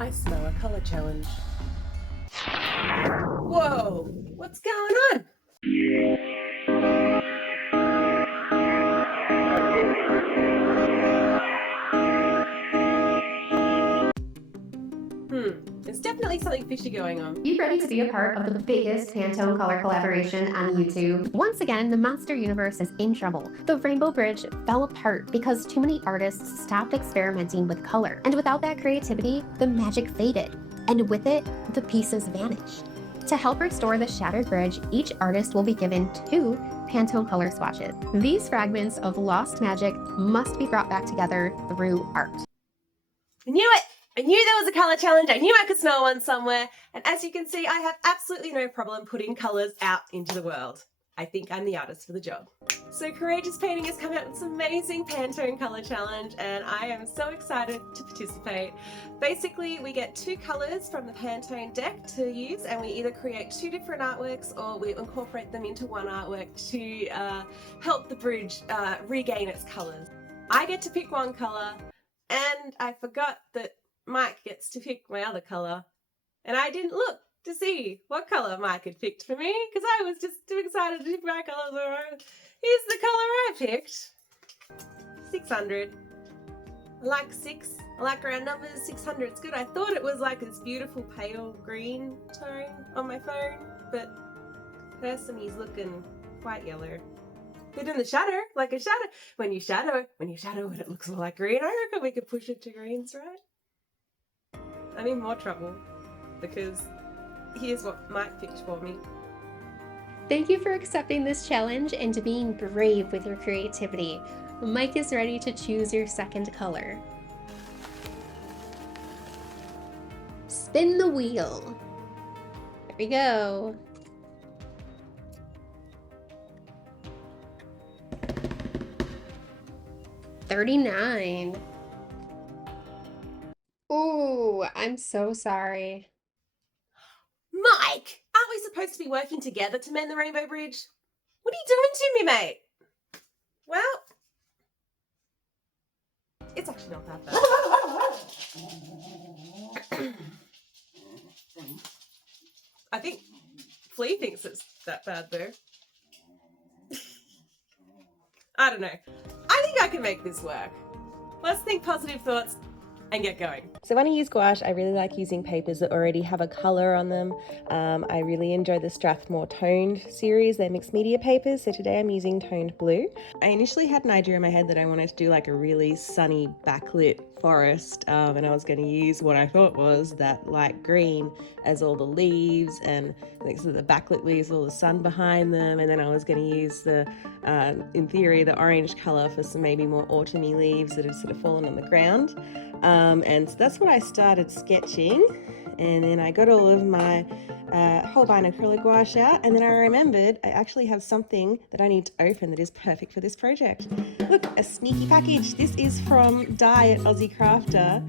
I smell a colour challenge. Whoa! What's going on? There's definitely something fishy going on. You ready to be a part of the biggest Pantone color collaboration on YouTube? Once again, the monster universe is in trouble. The Rainbow Bridge fell apart because too many artists stopped experimenting with color. And without that creativity, the magic faded. And with it, the pieces vanished. To help restore the shattered bridge, each artist will be given 2 Pantone color swatches. These fragments of lost magic must be brought back together through art. I knew it! I knew there was a colour challenge, I knew I could smell one somewhere, and as you can see, I have absolutely no problem putting colours out into the world. I think I'm the artist for the job. So Courageous Painting has come out with this amazing Pantone colour challenge, and I am so excited to participate. Basically, we get 2 colours from the Pantone deck to use, and we either create 2 different artworks or we incorporate them into one artwork to help the bridge regain its colours. I get to pick one colour, and I forgot that Mike gets to pick my other colour, and I didn't look to see what colour Mike had picked for me because I was just too excited to pick my colours. Here's the colour I picked. 600. I like 6. I like round numbers. 600. It's good. I thought it was like this beautiful pale green tone on my phone, but personally he's looking quite yellow. But in the shadow, like a shadow, when you shadow it looks like green. I reckon we could push it to greens, right? I'm in more trouble because here's what Mike picked for me. Thank you for accepting this challenge and being brave with your creativity. Mike is ready to choose your second color. Spin the wheel. There we go. $39. Ooh, I'm so sorry. Mike, aren't we supposed to be working together to mend the Rainbow Bridge? What are you doing to me, mate? Well, it's actually not that bad. I think Flea thinks it's that bad though. I don't know. I think I can make this work. Let's think positive thoughts and get going. So when I use gouache, I really like using papers that already have a colour on them. I really enjoy the Strathmore toned series. They're mixed media papers, so today I'm using toned blue. I initially had an idea in my head that I wanted to do like a really sunny backlit forest, and I was going to use what I thought was that light green as all the leaves, and next to the backlit leaves, all the sun behind them, and then I was going to use the, in theory, the orange colour for some maybe more autumny leaves that have sort of fallen on the ground. And so that's what I started sketching, and then I got all of my Holbein acrylic gouache out, and then I remembered I actually have something that I need to open that is perfect for this project. Look, a sneaky package. This is from Di at Aussie Crafter.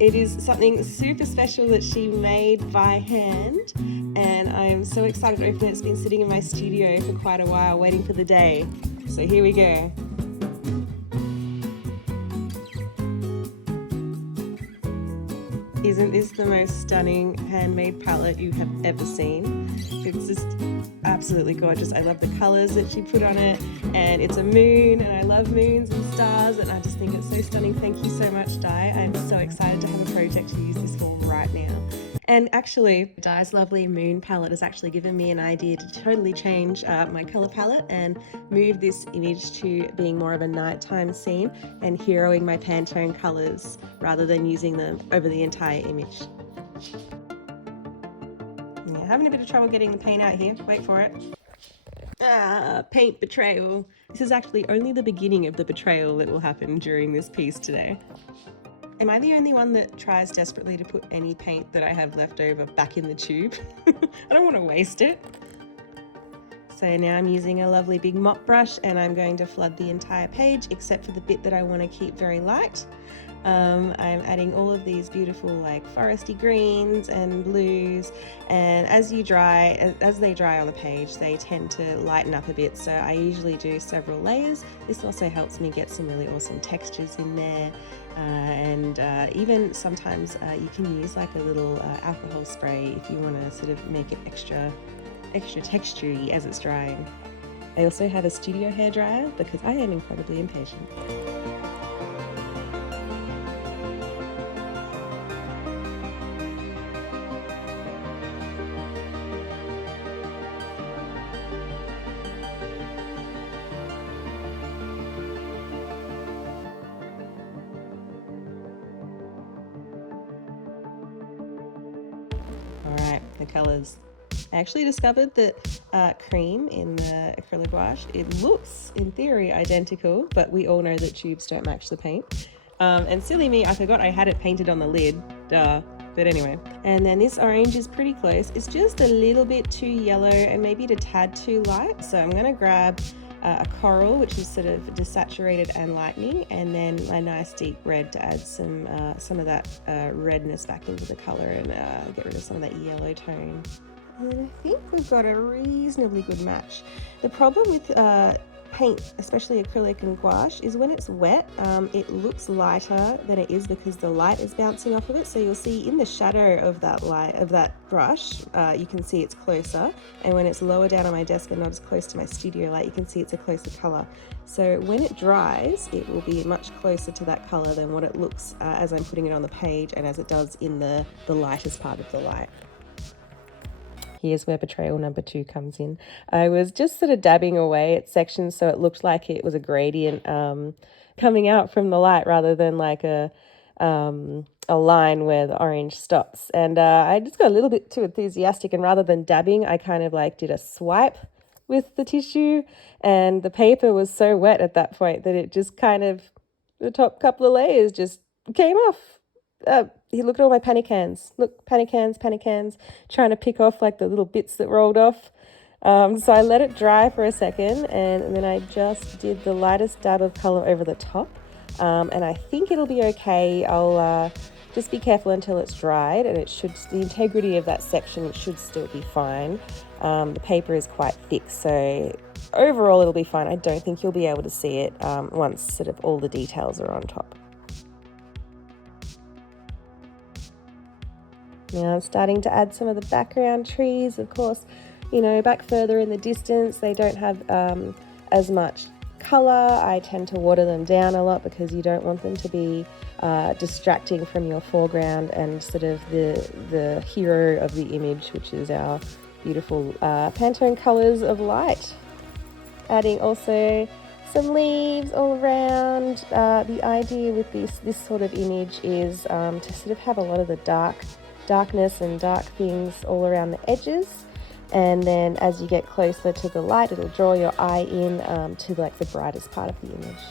It is something super special that she made by hand, and I am so excited to open it. It's been sitting in my studio for quite a while waiting for the day. So here we go. Isn't this the most stunning handmade palette you have ever seen? It's just absolutely gorgeous. I love the colors that she put on it, and it's a moon, and I love moons and stars, and I just think it's so stunning. Thank you so much, Di. I'm so excited to have a project to use this for right now. And actually, Di's lovely moon palette has actually given me an idea to totally change my color palette and move this image to being more of a nighttime scene and heroing my Pantone colors rather than using them over the entire image. Yeah, having a bit of trouble getting the paint out here. Wait for it. Ah, paint betrayal. This is actually only the beginning of the betrayal that will happen during this piece today. Am I the only one that tries desperately to put any paint that I have left over back in the tube? I don't want to waste it. So now I'm using a lovely big mop brush and I'm going to flood the entire page except for the bit that I want to keep very light. I'm adding all of these beautiful like foresty greens and blues, and as they dry on the page, they tend to lighten up a bit, so I usually do several layers. This also helps me get some really awesome textures in there, and even sometimes you can use like a little alcohol spray if you want to sort of make it extra textury as it's drying. I also have a studio hairdryer because I am incredibly impatient. Alright, the colours. I actually discovered that cream in the acrylic gouache, it looks, in theory, identical, but we all know that tubes don't match the paint. And silly me, I forgot I had it painted on the lid, duh. But anyway, and then this orange is pretty close. It's just a little bit too yellow and maybe a tad too light, so I'm going to grab a coral, which is sort of desaturated and lightening, and then a nice deep red to add some of that redness back into the color and get rid of some of that yellow tone. And I think we've got a reasonably good match. The problem with paint, especially acrylic and gouache, is when it's wet, it looks lighter than it is because the light is bouncing off of it. So you'll see in the shadow of that brush, you can see it's closer. And when it's lower down on my desk and not as close to my studio light, you can see it's a closer color. So when it dries, it will be much closer to that color than what it looks as I'm putting it on the page and as it does in the lightest part of the light. Here's where betrayal number 2 comes in. I was just sort of dabbing away at sections so it looked like it was a gradient coming out from the light rather than like a line where the orange stops. And I just got a little bit too enthusiastic, and rather than dabbing, I kind of like did a swipe with the tissue, and the paper was so wet at that point that it just kind of, the top couple of layers just came off. Look at all my penny cans. Look, penny cans, trying to pick off like the little bits that rolled off. So I let it dry for a second, and then I just did the lightest dab of color over the top. And I think it'll be okay. I'll just be careful until it's dried, and the integrity of that section should still be fine. The paper is quite thick, so overall it'll be fine. I don't think you'll be able to see it once sort of all the details are on top. Now I'm starting to add some of the background trees. Of course, you know, back further in the distance, they don't have as much color. I tend to water them down a lot because you don't want them to be distracting from your foreground and sort of the hero of the image, which is our beautiful Pantone colors of light. Adding also some leaves all around. The idea with this sort of image is to sort of have a lot of the darkness and dark things all around the edges, and then as you get closer to the light, it'll draw your eye in to like the brightest part of the image.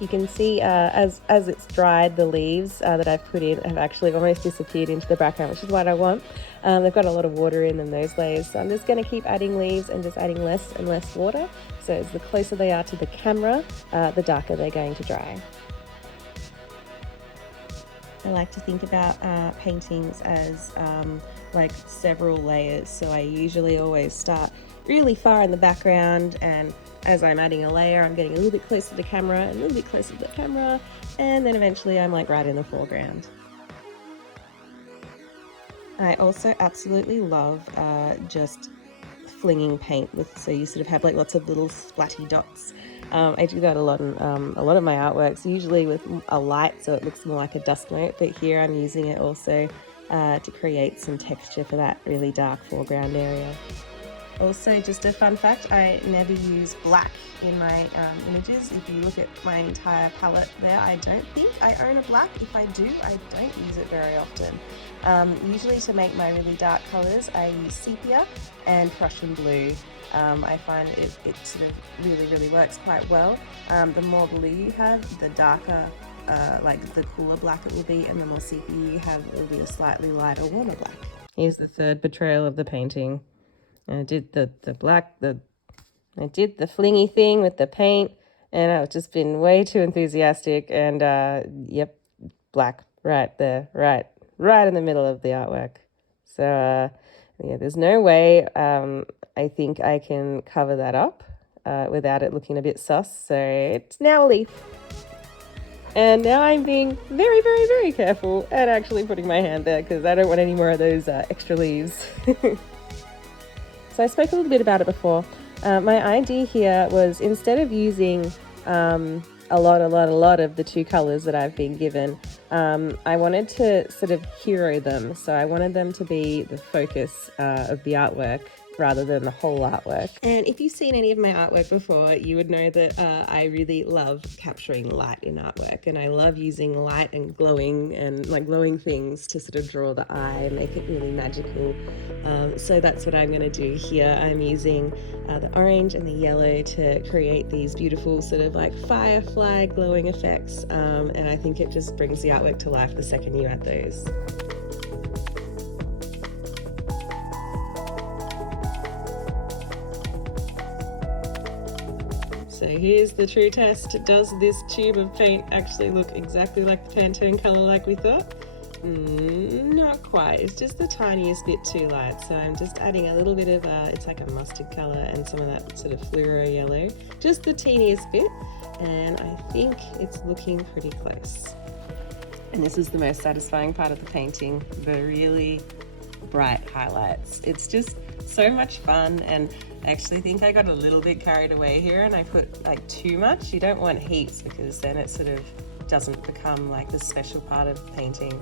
You can see as it's dried, the leaves that I've put in have actually almost disappeared into the background, which is what I want. They've got a lot of water in them, those layers, so I'm just going to keep adding leaves and just adding less and less water. So as the closer they are to the camera, the darker they're going to dry. I like to think about paintings as like several layers, so I usually always start really far in the background, and as I'm adding a layer, I'm getting a little bit closer to the camera, and a little bit closer to the camera, and then eventually I'm like right in the foreground. I also absolutely love just flinging paint with, so you sort of have like lots of little splatty dots. I do that a lot in a lot of my artworks, usually with a light so it looks more like a dust mote, but here I'm using it also to create some texture for that really dark foreground area. Also, just a fun fact, I never use black in my images. If you look at my entire palette there, I don't think I own a black. If I do, I don't use it very often. Usually to make my really dark colours, I use sepia and Prussian blue. I find it sort of really works quite well. The more blue you have, the darker, like the cooler black it will be, and the more sepia you have, it will be a slightly lighter, warmer black. Here's the third betrayal of the painting. I did the black, I did the flingy thing with the paint, and I've just been way too enthusiastic, and yep, black right there, right in the middle of the artwork. So yeah, there's no way I think I can cover that up without it looking a bit sus. So it's now a leaf. And now I'm being very, very, very careful and actually putting my hand there because I don't want any more of those extra leaves. So I spoke a little bit about it before. My idea here was, instead of using a lot of the two colors that I've been given, I wanted to sort of hero them. So I wanted them to be the focus of the artwork rather than the whole artwork. And if you've seen any of my artwork before, you would know that I really love capturing light in artwork, and I love using light and glowing things to sort of draw the eye and make it really magical. So that's what I'm going to do here. I'm using the orange and the yellow to create these beautiful sort of like firefly glowing effects, and I think it just brings the artwork to life the second you add those. So here's the true test. Does this tube of paint actually look exactly like the Pantone colour like we thought? Not quite. It's just the tiniest bit too light. So I'm just adding a little bit of, it's like a mustard colour and some of that sort of fluoro yellow. Just the teeniest bit. And I think it's looking pretty close. And this is the most satisfying part of the painting, the really bright highlights. It's just so much fun, and I actually think I got a little bit carried away here and I put like too much. You don't want heaps because then it sort of doesn't become like the special part of painting.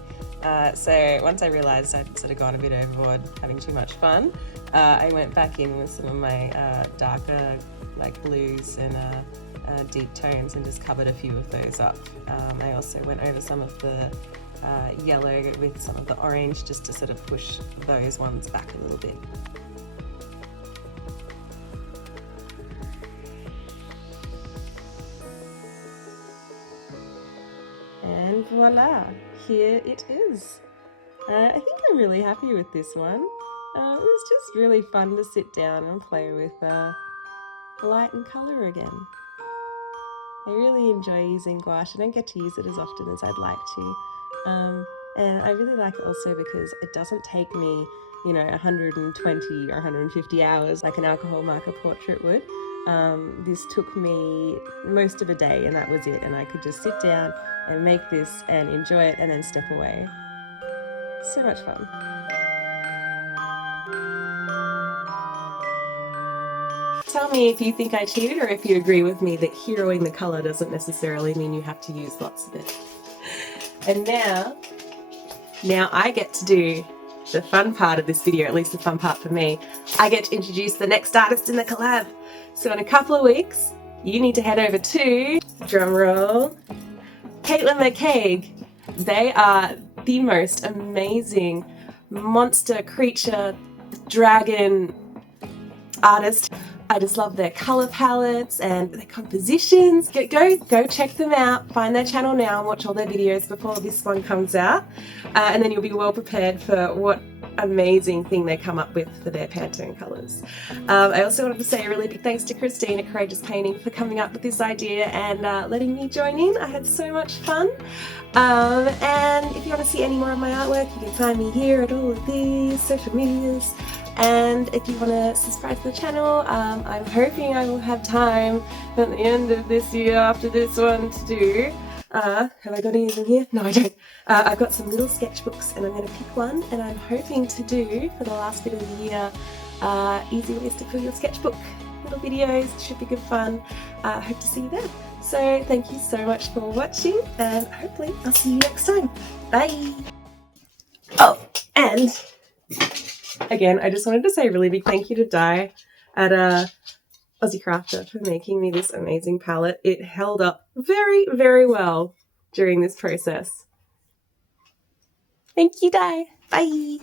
So once I realized I'd sort of gone a bit overboard having too much fun, I went back in with some of my darker like blues and deep tones and just covered a few of those up. I also went over some of the yellow with some of the orange just to sort of push those ones back a little bit. And voila, here it is. I think I'm really happy with this one. It was just really fun to sit down and play with light and colour again. I really enjoy using gouache. I don't get to use it as often as I'd like to. And I really like it also because it doesn't take me, 120 or 150 hours like an alcohol marker portrait would. This took me most of a day and that was it. And I could just sit down and make this and enjoy it and then step away. So much fun. Tell me if you think I cheated or if you agree with me that heroing the colour doesn't necessarily mean you have to use lots of it. And now I get to do the fun part of this video, at least the fun part for me. I get to introduce the next artist in the collab. So in a couple of weeks, you need to head over to, drumroll, Caitlin McCaig. They are the most amazing monster creature dragon artist. I just love their colour palettes and their compositions. Go check them out. Find their channel now and watch all their videos before this one comes out. And then you'll be well prepared for what amazing thing they come up with for their Pantone colours. I also wanted to say a really big thanks to Christine at Courageous Painting for coming up with this idea and letting me join in. I had so much fun. And if you want to see any more of my artwork, you can find me here at all of these social medias. And if you want to subscribe to the channel, I'm hoping I will have time at the end of this year after this one to do. Have I got anything here? No, I don't. I've got some little sketchbooks and I'm going to pick one, and I'm hoping to do, for the last bit of the year, easy ways to fill your sketchbook. Little videos, should be good fun. Hope to see you there. So thank you so much for watching, and hopefully I'll see you next time. Bye! Oh, and again, I just wanted to say a really big thank you to Di at Aussie Crafter for making me this amazing palette. It held up very, very well during this process. Thank you, Di. Bye.